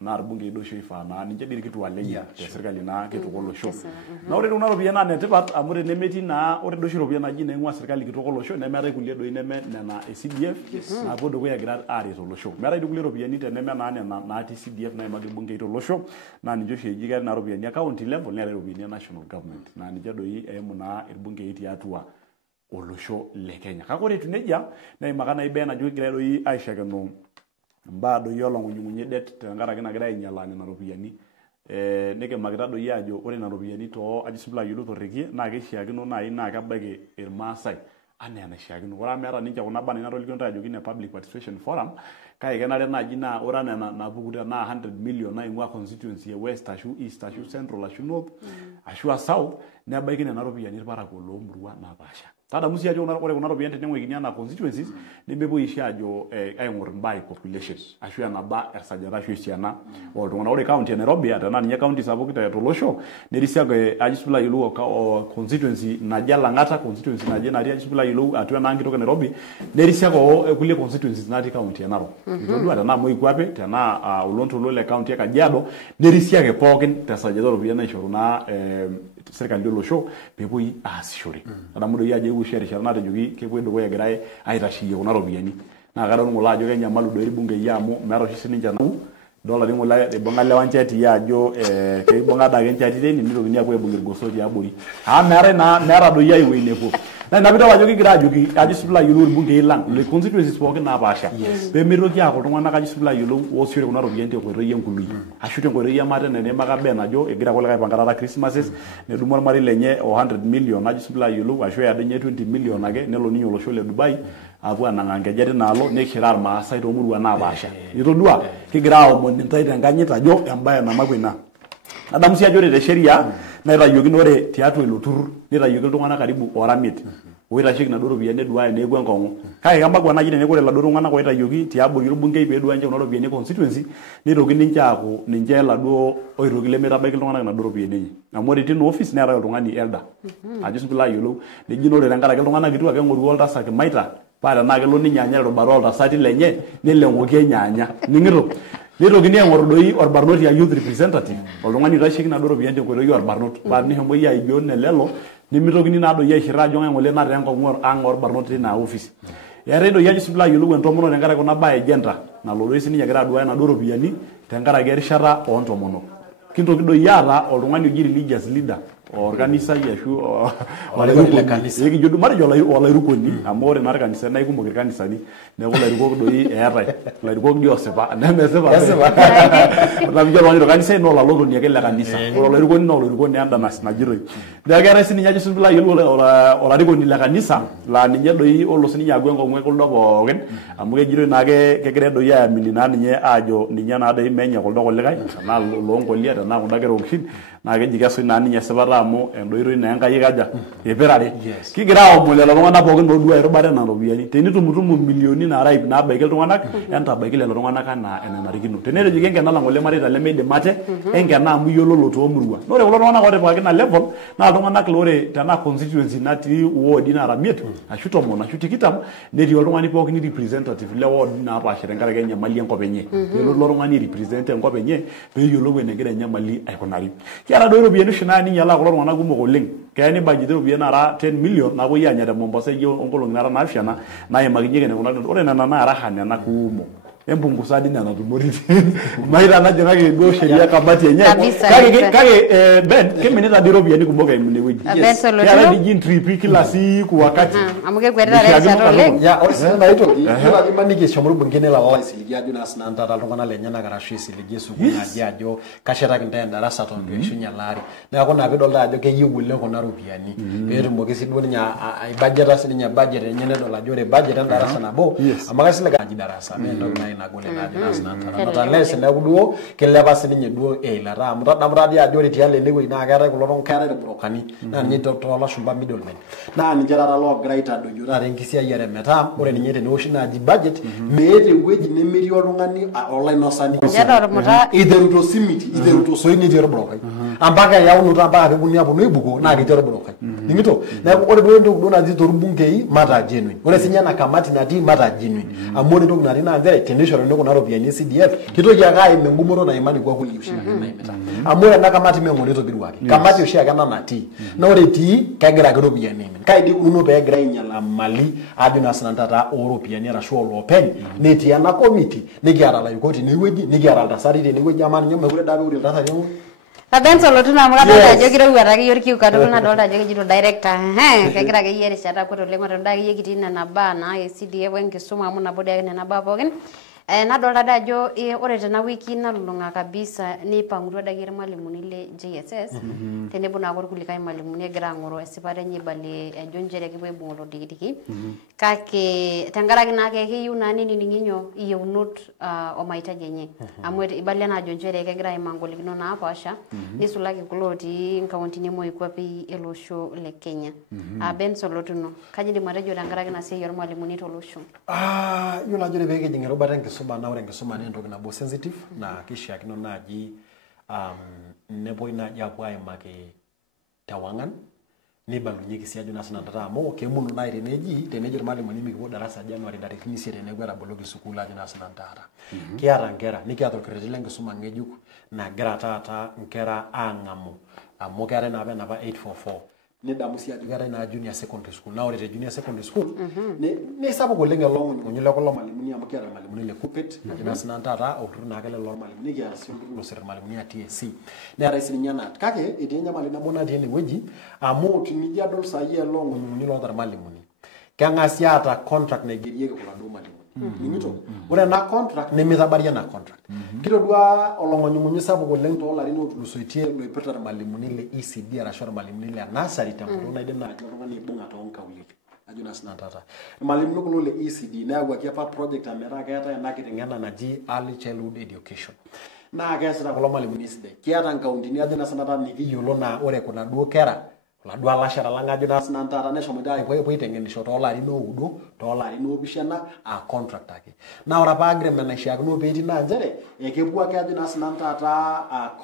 na arbunge do shoifa na ninje diri kitu walenya serikali na kitu kolo show na ore una robiana ne tebat amure nemeti na ore do shiro na jine ngwa serikali kitu kolo show na mera kulie do ineme na CDF na bodo ya grad ari to lo show mera do kulie robiani te neme na CDF na magi bunge to lo show na ninjo shejiga na robiani county level na robiani national government na ninje do yi emuna bunge iti atua olosho le Kenya kakore tuneja na imagana ibena jogirero yi Aisha kanu mbado yolongo nyumunye det tangara kina gira inyalani na robiani neke magirado yajo ore na robiani to ajisubla yulu to regie na ke shiagino na ina ka bage irmasai ane ana shiagino ora mera ninja kuna bana na rolikon tajo kine public participation forum kai kenare na jina ora na bukuta na 100 million na ingwa constituency west ashu east ashu central ashu north ashu south na bage na robiani para ko lo mruwa na basha tada musi ajo ore kuna robiani tenwe kinyana constituencies nimebo ishajo aingor mbai population ashu ya naba ersajara ashu siana oltungana ore county ya Nairobi atana nya county sabuki ta tolosho nerisiago ajisula yilu constituency na jala ngata constituency na jena ajisula yilu atwa nangi toka Nairobi nerisiago kulie constituencies na county ya Narok ndodo atana moi kwape tena ulonto lole county ya Kajiado nerisiage pokin tasajado robiani ishoruna serikali ndolo show pepo yi asishore adamudo yaje ushere sharana tejogi kekwedo ko yagirai aitashiye kuna robiani na gara ngola ajo kenya malu do bunge yamo mero shininja na dola ni ngola e bonga lewanchati yajo ke bonga da genchati ni ndiro ni akwe bunge gosoji abori ha mera do yai we nepo na nabito wajo ki gira jogi ajisubla yulu bunge ilang le constituencies poke na basha be miro ki ako tungana ajisubla yulu wo sire kuna robiani ko reye nkului ashute ko reye mate ne maga bena jo e gira ko la pangara christmases ne dumor mari lenye 100 million ajisubla yulu asho ya denye 20 million age nelo ninyo lo shole Dubai avua nangange jeri nalo ne kirar ma sai to murwa na basha itodua ki gira o mon ntai tanganyita jo ambaye na makwina adamu si ajore de sheria na irayogi nore tiatu elotur ni rayogi tungana karibu oramit oira shik na doro biane duae ne gwen kongo kai gamba kwa najine ne kore la doro ngana ko irayogi tiabu irubunge ibe duanje onoro biane constituency ni rogi ninja ko ninja la do oirogi le mera bagil tungana na doro biane amore tin office ne ra tungani elda ajisubila yolo ne jinore rangara ke tungana gitu ake ngoru olta sak maita para na ke lo ni nyanya ro barolta sati lenye ne lengo ke nyanya ningiro lero gini ngordoi or barnoti ya youth representative olongani rashik na doro biante ko yo barnot ba ni hembo ya ijon ne lelo ni mito gini na do ya hirajo ngole na rengo ngor angor barnoti na office ya redo ya jisbla yulu wento mono ngara ko na bae jenta na lolo isi ni yagra do na doro biani tengara geri shara onto mono kinto kido yara olongani jiri religious leader organisa yashu wala ile kanisa yegi jodu mari jola wala ruko ni amore na kanisa na ikumbo kanisa ni ne ko la ruko do yi era la ruko dio sepa na me sepa na mi jola ni kanisa no la logo ni ke la kanisa ko la ruko ni no la ruko ni anda na jiro da gara sini nyaji sunbula yelo ola ruko ni la kanisa la ni nyedo yi olo sini nyagwe ngo ngwe ko do bo gen amuge jiro na ke gredo ya mini na ni ajo ni nyana da menya ko do ko le kai na longo lia da na ko da gero kin na keji kesu na ninye sipata amu endoiro ina enkai kaja epirare kigira aomole lelo tung'anak pookin loodua erubare na ropiani tenitumutumu milioni nara ip nabaiki iltung'anak entabaiki lelo tung'anak enaa enanarikino tenetejoki enkena lang ole mareita lemeidim ate enkena amu iyiololo toomurua ore kulo tung'anak otipikaki na level naa iltung'anak lore tena constituency natii ward nara 5 ashu 10 ashu 20 netii oltung'ani pookin representative le ward napaasha tenkaraki enyamali enkop enye peelo ilo tung'ani represent enkop enye peeyiolou enegira enyamali aikunari kiata doi iropiyiani oshi naa ninyalaa kulo tung'anak kumok oleng keya nibajeti iropiyiani nara 10 million napuoi aanya te Mombasa iyie onkolong'i nara 7 naimakinyeki eneikunari ore nena naa raha nena kumok empungusa dini anatumoriti maita najing'aki duo sheria kamati enye kake Ben keminita di ropiyiani kumok aimune weji kiata dijin tripi kila siku wakati amu kekwetita erishata oleng ya ore sina naitoki ila kimaniki eshomo bungine la wala isiligi ajo na sinanta iltung'anak lenyana arashu isiligi esukuul naji ajo kashetaki ntae endarasa tondo ishunye laari neeku naa pidolta ajo keyieu oleng kuna ropiyiani peetumoki sii duo ninye aibajeta sininye budget enye nedol ajo ore budget endarasa nabo amu kasilega aji darasa nentoki nai nagole naji na sinanta notalesi neeku duo kilepa sininye duo eilata amu tadamu tadi ajo ore tialo enewueji naa keetai kulo tung'anak keetai irbrokani naa ninye toolashumba middlemen naa ninche taata loogira aitadoyio taata enkisiayiare metaa ore ninye tenewoshi naaji budget meeta ewueji nemetii oltung'ani olainosani iteru tosimiti iteru tosoi netii orbrokai ampaka yaunoto ampaka peeponu aponu aibuko naa ketii orbrokai ning'ito neeku ore duo entoki duo natii torbungei mataa genuine ore sinye ena kamati natii mataa genuine amu ore entoki natii naa nchere tenishoruni kuna ropiyiani CDF kitoki ake aim engumoto naimani kwa kulie oshi ake naimita amu ore ena kamati meng'ole tobiruaki kamati oshi ake ena natii na ore etii kegira ake ropiyiani aimin kaidi kuno peegira ainyala mali ajo na sinantata ooropiyiani arashu oloopeny netii ena committee nikiata laikoti tenewueji nikiata iltasati tenewueji ama ninye mekure dape ure iltasati Benson Lotuno amu kadolta ajo kirowuata akeyie orkiukato nadolta ajo kejito director kegira akeyie erishata kwet oleng otodua akeyie kitii nena baa naa CDF wenkisuma amu nabo dii ake nena baa pookin nadolta ade ajo ore tena wiki nalulung'a kabisa nipang'utua dake irmalimuni le JSS tenebo naa orkulikae malimuni egira aing'oru esipata enye ibalie ajo nchere kipuo aibung' olodikidiki kake tenkaraki naa keyieu naa nenining'i nyoo iyieunot o mahitaji enye amu ibalia naa ajo nchere kegira aimaa ngolikinot naapaasha nisulaki kulo otii nkauntini moikwapi ele osho le Kenya. Benson Lotuno kaji indim atejo tenkaraki ina siai ormalimuni tolosho? Yiolo ajo pee kijing' erubata enkisuma naa ore enkisuma naa entoki nabo sensitive naa kishiakino naaji nepuoi naaji apuo aimaki tewang'an nibalunyieki sii ajo naa sinantata amu kemuno naaji teneji irmalimuni mikipuo darasa Januari ntarikini 5 teneeku etaboloki sukuul ajo naa sinantata kiata nkera nikiata orkerreti lenkisuma ng'ejuk nagira taata nkera aang'amu amu keetai naa apa 844 nidamu sii ajo keetai naa junior secondary school naa ore te junior secondary school nisapuk oleng elong'unyng'unyu le kulo malimuni amu kiata irmalimuni le Kupet ajo naa sinantata olturrur naake lelo irmalimuni kiata sii olturrur losir irmalimuni a TSC neetai sininye NAT kake etii enyamali nabo natii enewueji amu tenijo adol saai elong'unyng'unyu loota irmalimuni keng'asi aata contract naigerieki kulo duo malimuni ning'ito ore ena contract nemitabari ena contract kitodua olong'unyng'unyu sapuk oleng toolarin ootulusoitie loipirta irmalimuni le ECD arashu irmalimuni le nursery tenkutuk naidim naaji oltung'ani aibung'a toonkaulele ajo naa sinantata irmalimuni kulo le ECD neyawuaki apa project metaa keetai ena kiteng'ena naji early childhood education naa keesita kulo malimuni esidai kiata nkauntini ajo naa sinantata nikiyiolo naa ore kuna duo kera laduo alashara lang ajo naa sinantata neshomoita apuo aiteng'enisho toolarin 9 toolarin 7 contract ake naa ore apa agreement naishiakino peetii naa nchere ekepuo ake ajo naa sinantata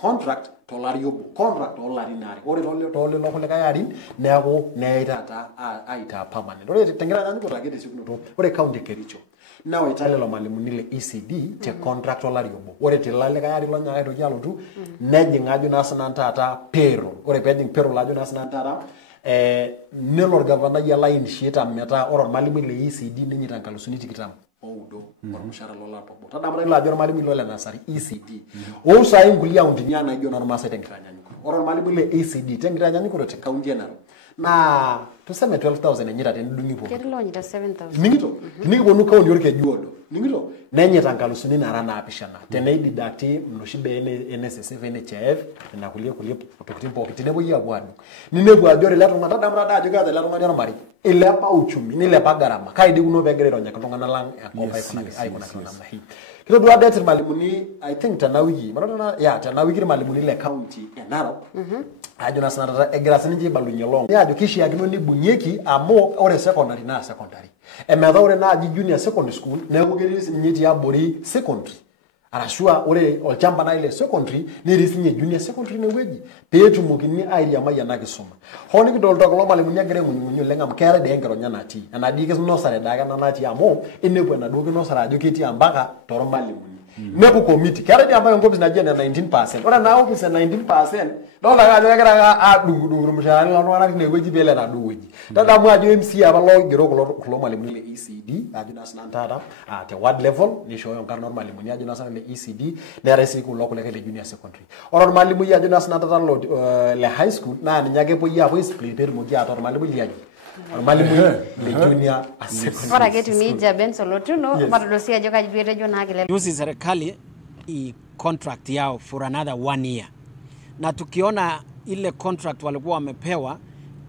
contract tolari obo contract toolarin 2 ore toolelo kulikae arin neeku neyai taata aitaa permanent ore tenkitanyanyukoto ake tesiokinoto ore county Kericho nawaita lelo malimuni le ECD te contract olari obo ore tilalikae ari lonyaaka aitoki alotu nejing ajo naa sinantata payroll ore peejing payroll ajo naa sinantata nelo orgavanai alo initiate metaa ore ormalimui le ECD nenyita nkalusuni 20 oudo ormushahara lolapa obo tadamu ilo ajo ormalimui lo le nasari ECD ousai nkulie auntini naijo normaasai tenkitanyanyukoto ore ormalimui le ECD tenkitanyanyukoto te county e Narok naa tuseme 12,000 enyita tenidung'i pooki ketii loonyita 7,000 ning'ito nikiponu kaunti orkejuodo ning'ito nenyita nkalusuni nara naapishana teneididakti noshi be NSSF NHIF na kulie tokitin pookin tenebo yapu adu ninepu ajo ore letung'ana tadamra da ajo kaza letung'ani ormari ilepa uchumi nilepa garama kaidi kuno pegere ronyaka iltung'ana lang aikuna namna hii kitodua det irmalimuni I think tena wiki irmalimuni le county ya Narok ajo na sanata egira sininje ibalunye long ajo kishiakino nibung'ieki amu ore secondary na secondary emetha ore naaji junior secondary school neeku ketii sininye tiabori secondary arashua ore olchamba na ile secondary netii sininye junior secondary inewueji peetumokini airiamai ena kisuma hoo nikidolta kulo malimuni egira aing'unying'unyi oleng amu keeta dii enkironya natii enadii kinosare daake ena natii amu inepu enaduo kinosare ajo ketii ambaka tormalimuni nepu committee keeta dii ambaka enkopis naji ene 19%. Ore ena opis e 19% dolta ajo kegira adung'udung' irmushaarani loltung'anak tinewueji peelo enaduo wueji tadamu ajo MC apa loigero kulo malimuni le ECD ajo naa sinan taata te ward level nishooyo nkarn ormalimuni ajo naa sinan le ECD neetai sii kulo kulikae le junior secondary ore ormalimui ajo naa sinan taata le high school naa ninye ake epuoi apuo split peetumoki ataa ormalimui liaji ormalimui le junior secondary. Ora ketu Metian Benson Lotuno matadosia ajo kaji etejo naa kile juzi serikali i contract yao for another 1 year na tukiona ile contract walikuwa wamepewa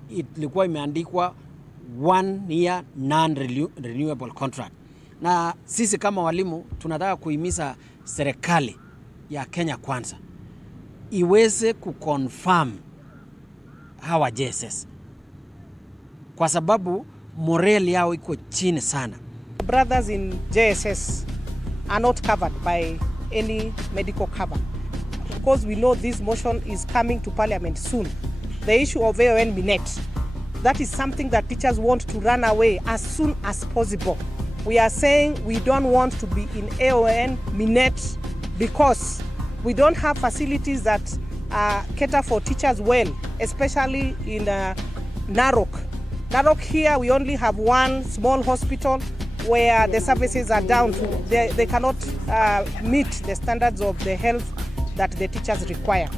ilikuwa imeandikwa 1 year non-renewable contract. Na sisi kama walimu tunataka kuhimiza serikali ya Kenya Kwanza iweze kuconfirm hawa JSS kwa sababu morale yao iko chini sana. Brothers in JSS are not covered by any medical cover. Because we know this motion is coming to Parliament soon. The issue of AON Minet, that is something that teachers want to run away as soon as possible. We are saying we don't want to be in AON Minet because we don't have facilities that cater for teachers well, especially in Narok. Narok here we only have one small hospital where the services are down to, they cannot meet the standards of the health that the teachers require.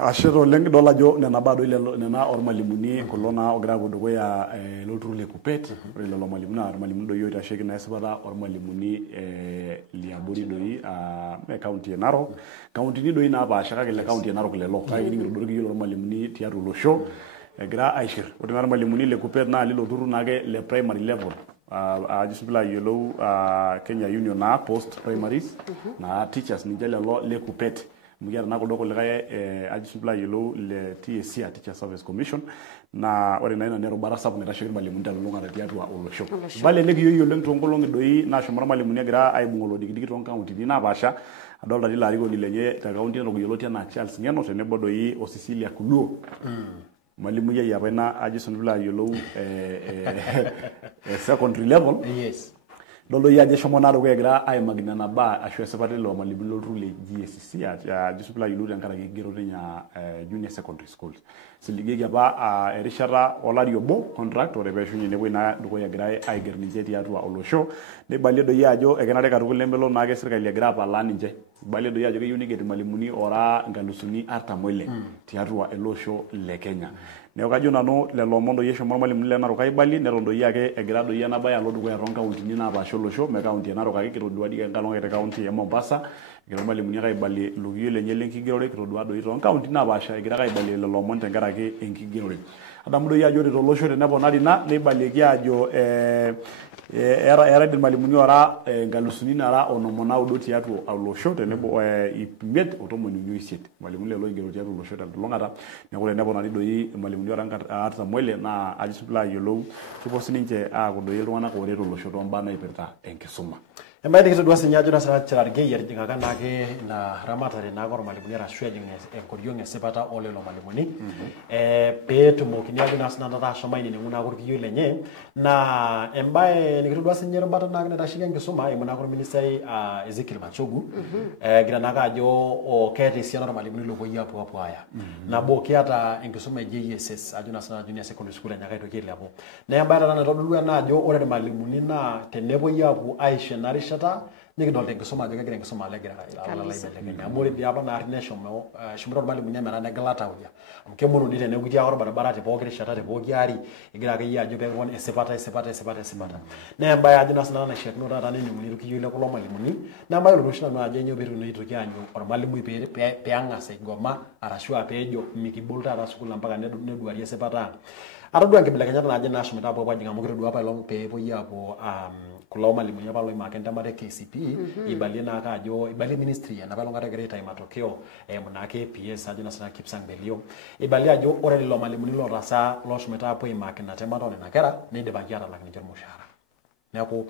Ashero leng dola jo nena bado ile nena ormalimuni kolona ogira godogo ya lotru le kupet ile lo malimuna ormalimuni do yo itasheki na esbara ormalimuni liabori doi me county Narok county ni doi na ba shaka ile county Narok le lo kai ngi do yo ormalimuni tiaru lo show gra aishir ordinary ormalimuni le kupet na lilo turu nage le primary level ajisbila yellow Kenya Union na post primaries na teachers ni jele lo le kupet mugera na kodoko le gae ajisbila yellow le TSC Teacher Service Commission na ore na nero barasa bunga shiri malimu ndalo longa na tiatu wa olosho bale negi yoyo leng tongolonge doi na shomara malimu ne gra ay bungolo digidigi ton county dina basha adolda dila rigo nilenye ta county no yolotia na Charles Ngeno tenebo doi Osisilia Kuluo malimu ya yapena ajisbila yellow secondary level yes dolo ya jesho monado kwegira ay magnana ba ashwe sepate lo malimu lo rule GSC ajisbila yellow yankara gero nya junior secondary schools siligege ba erishara olario bo contract ore beshunye nebo na duko ya gra ay gernije tiatu olosho ne balie do yajo egenare karugo lembelo na ge serikali ya gra pala ninje balie do yajo yuni get malimuni ora ngalusuni artamwele tiatu elosho le Kenya ne kajo nano le lomondo yesho malimu le naro kai bali ne rondo yake egira do yana ba ya lo duko ya ronka untini na ba sholosho me county naro kai kiro duadi ga ngalonga te county ya Mombasa gero malimu ni kai bali lugiyo le nyele nkigero kiro duado ito county na ba sha egira kai bali le lomonte ngara ke enkigero adamu do yajo de losho de nebo nadi na ne bali ki ajo era de malimu ni ora ngalusuni nara onomona udo tiatu alosho de nebo ipimet otomoni nyuiset malimu le lo ngero tiatu losho de longata ne ko nebo nadi do yi malimu ni ora arta mwele na ajisbla yolo tipo sininje ko do yelwana ko reto losho to mbana iperta enkisuma embaye kitu dwasi nyajo na sana chararge yerjinga kana ke na ramatare na gor malimuni rashwe jinge enkoriyo sepata ole lo malimuni petu mokini ajo na sana ta shamaini ni nguna gorkiyo lenye na embaye nikitu dwasi nyero mbata na ngana shige ngisoma imuna gor ministry Ezekiel Machogu gira naga ajo o kete siana malimuni lo boya hapo haya na boki hata ngisoma JSS ajo na sana junior secondary school nyaka ito kile hapo na embaye na todulu na ajo ore malimuni na tenebo yapo aisha na rishata nikidolta enkisuma ajo kegira enkisuma alegira alaibelekenya amu ore diapa naari neshomo shumira ormalimuni emera negila tauja amu kemonondi teneeku orbaribara te pooki rishata te pooki ari egira akeyie ajo peewon esipata naa embaye ajo naa sinanu naishiakino taata nening'uni irkiyioi le kulo malimuni nemayiolo oshi nanu ajo nyoo peetu neitoki aanyu ormalimui peeng'as aigoma arashu peejo mikibol taata sukuul mpaka neduari esipata ang'. Atodua nkibelekenyat naaje naashomita apuo ajing amu kitodua apa ilong peepuoi apuo kulo malimuni apa loimaaka entemata e KCPE ibalie naake ajo ibalie ministry enapa ilong egira aitayu matokeo eimu naake PS ajo naa Kipsang Belio ibalie ajo ore lelo malimuni lootaasa looshomoita apuo aimaak ina temata onena kera neidipaki aatalak ninche ormushaara. Neeku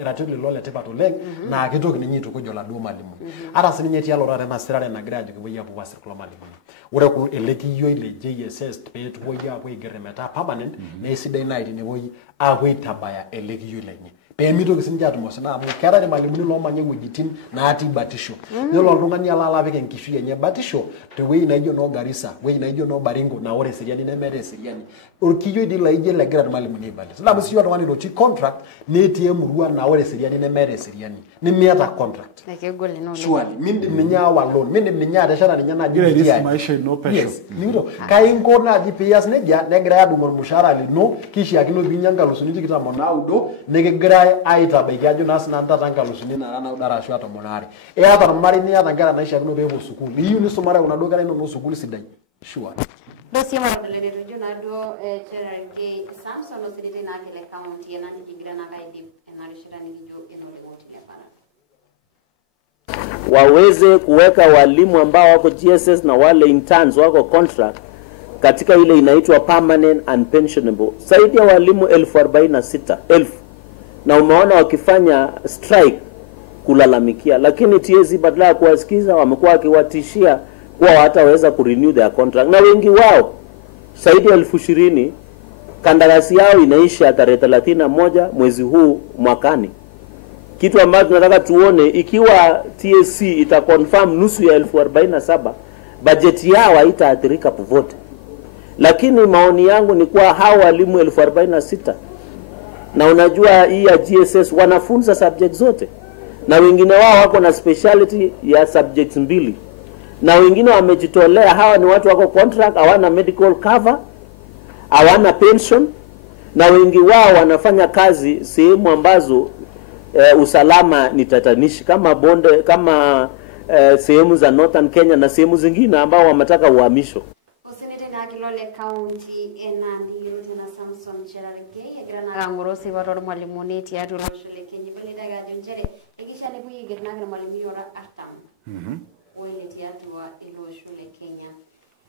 iratiot lelo letipat oleng naa kitoki ninye aitukuj oladuo malimui. Ata sininye etii alo taata ena sirare nagira ajo kipuoi apuo aasir kulo malimuni. Ore ele kiyioi le JSS peetupuoi apuo aiger metaa permanent naa esidai naaji tenepuoi apuo aitabaya ele kiyioi lenye. Peemitoki sininche aatum osina amu keetae irmalimuni loomanya ewuejitin natii batisho. Nelo oltung'ani alo apik enkishui enye batisho tewueji naijo noo Garissa, ewueji naijo noo Baringo naa ore eseriani nemeeta eseriani. Orkiyioi dii laijo ele egira irmalimuni aibalie. Sidamu sii oltung'ani lotii contract netii emurua naa ore eseriani nemeeta eseriani. Nemiata contract. Surely mindim ninye aawa loan, mindim ninye atesheta ninye naaji maisha ino pesho. Yes, ningito. Kainko naaji pias nejia negira adung ormushaara lino kishiakino piinya nkalusuni 29 nikigira aitabaiki ajo naa sinanu taata nkalusuni nara naudo arashu 12. Iyata ormarei niata nkera naishiakino peepuo sukuul. Iyieu nisumare kuna duo kera inonok sukuul sidai. Sure. Dosi maradolere tujo nado Cherargei Samson osirite na kile county na nikigira na kaidi enarishira nikijo enole wote ya para. Waweze kuweka walimu ambao wako GSS na wale interns wako contract katika ile inaitwa permanent and pensionable. Zaidi ya walimu 46,000 na umeona wakifanya strike kulalamikia, lakini TSC badala ya kuwasikiza wamekuwa wakiwatishia kuwa hataweza kurenew their contract, na wengi wao zaidi ya 20,000 kandarasi yao inaisha tarehe 31 mwezi huu mwakani. Kitu ambacho tunataka tuone ikiwa TSC itaconfirm nusu ya 47,000 budget yao haitaathirika popote. Lakini maoni yangu ni kuwa hao walimu 46,000 na unajua hii ya GSS wanafunza subject zote na wengine wao wako na speciality ya subjects 2 na wengine wamejitolea. Hawa ni watu wako contract, hawana medical cover, hawana pension, na wengi wao wanafanya kazi sehemu ambazo usalama ni tatanishi kama bonde, kama sehemu za Northern Kenya na sehemu zingine ambao wametaka uhamisho. Osenete na Kilole County enani yote na Samson Cherargei agrana ngorosi waror malimuni tiatu shule Kenya bali daga junjere ikisha ne buyi gerna malimi yora artam. Oile tiatu wa ilo shule Kenya.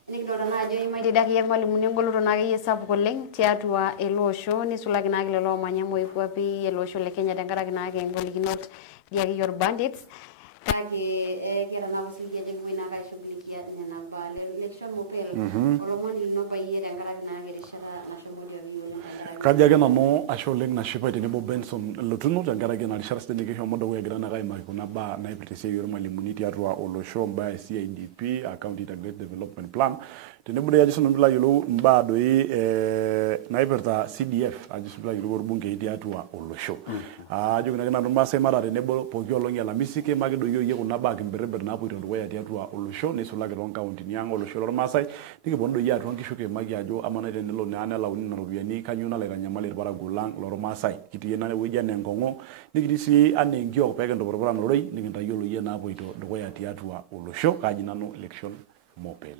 Nikidora na ajo imai didaki ya malimuni ngoloro na ye sabu koleng tiatu wa ilo show ni sulagi na gilo manyamo ikuapi ilo shule Kenya dangara na ge ngolikinot diagi your bandits. Kage kira na usingia jengwina ka shughulikia na pale Lekishon Mopel olomoni no paye dangara na gerishara na shughuli ya hiyo kaja gena no ashole Nashipai tenebo Benson Lotuno dangara gena rishara stende kesho modo we gira na kai mai kuna ba na ipetese yoro malimuni tiatwa olosho mba CIDP account integrated development plan tenebo ya jisono bila yolo mba do na iperta CDF ajisubila yolo bunge tiatwa olosho ajo gena no mase mara tenebo pokyo longi la misike magido yo kuna ba kimberber na puito ndo ya tiatwa olosho ne sulage ron county nyango olosho lor masai nikibondo ya twankishuke magi ajo amana denelo ne ana launi na rubiani kanyuna la nyamale bara gulang lor masai kitiye na weja ne ngongo nikitisi ane ngio pege ndo program roi nikintayolo ye na puito ndo ya tiatwa olosho kaji nanu Lekishon Mopel.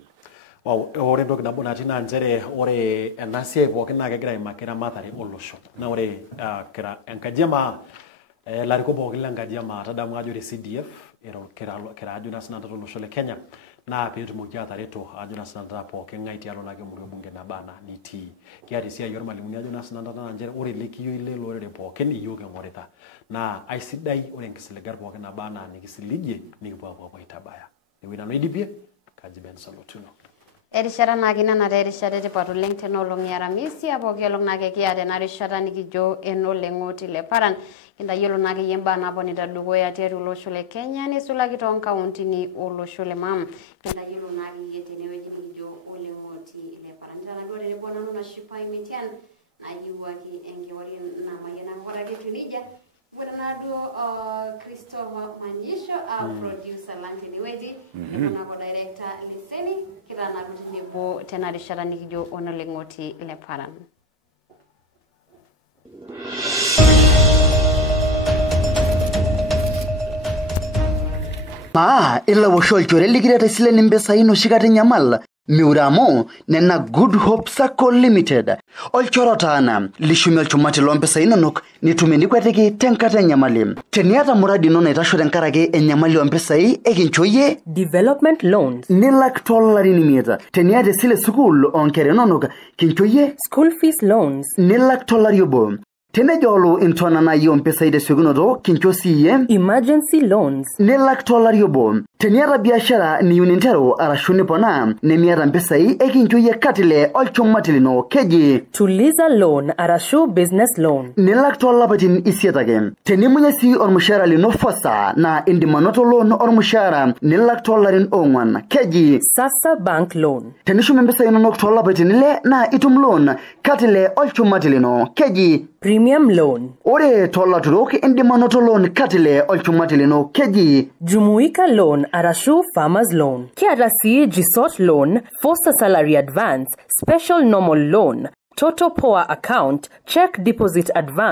Wow, ore ntoki nabo natii naa nchere ore ena siai pookin naa kegira aimakira mathare olosho. Na ore kira enkajema lariko pookin lenkajema tadamu ajo ore CDF kira ajo naa sinanu olosho le Kenya naa peetumoki atareto ajo naa sinanu pookin ng'ae tialo nake murua bunge nabana nitii. Kiata esiai ormalimuni ajo naa sinanu naa nchere ore ele kiyioi le lorere pookin iyiok eng'orita. Naa aisidai ore nkisiligat pookin nabana nikisiligie nikipuo apuo aitabaya. Ewueji nanu aidipie kaji Benson Lotuno. Erishata na kina na erishata tipat oleng tenolong Aramisi apoki olong na kiata na erishata nikijo enoleng oti le Paran kintayiolo na kiyemba naponita dukuya tiatua olosho le Kenya nisulaki toonkauntini olosho le Mam kintayiolo na kiye tenewueji nikijo oleng oti le Paran tenadua tenebo nanu Nashipai Metian nayiwuaki enkewarie namayiana ng'oraki tunija Budanado Christopher Manjisho producer Lankini Wedi Munako director Liseni Kirana Kutinibo Tenari Sharanijo Onolengoti Le Paran. Illa washol choreli kireta sile nimbesa ino shikate nyamal. Miuramo nena Good Hope Sacco Limited. Olchorotana lishumel chumati lompesa inonok nitumeni kwateki tenkate nyamali. Teniata muradi nona itasho tenkarake enyamali lompesa ekinchoye development loans nilak $1 nimieta. Teniate sile school onkere nonok kinchoye school fees loans nilak $1 yobo. Tenejolo intona na yompesa ide segunodo kinchosi emergency loans nilak $1 yobo. Teniata biashara ni unintero arashuni pona nemiata mpesa ekinchoye katile olchomatilino keji Tuliza loan arashu business loan nilak $1 patin isietake. Tenimunyesi ormushara lino fosa na indimanoto loan ormushara nilak $1 ongwan keji Sasa bank loan. Tenishume mpesa inonok $1 patin ile na itum loan katile olchomatilino keji Premium loan. Ore $1 turok indimanoto loan katile olchomatilino keji Jumuika loan arashu farmers loan. Kiarasi Gisort loan, foster salary advance, special normal loan, total power account, check deposit advance.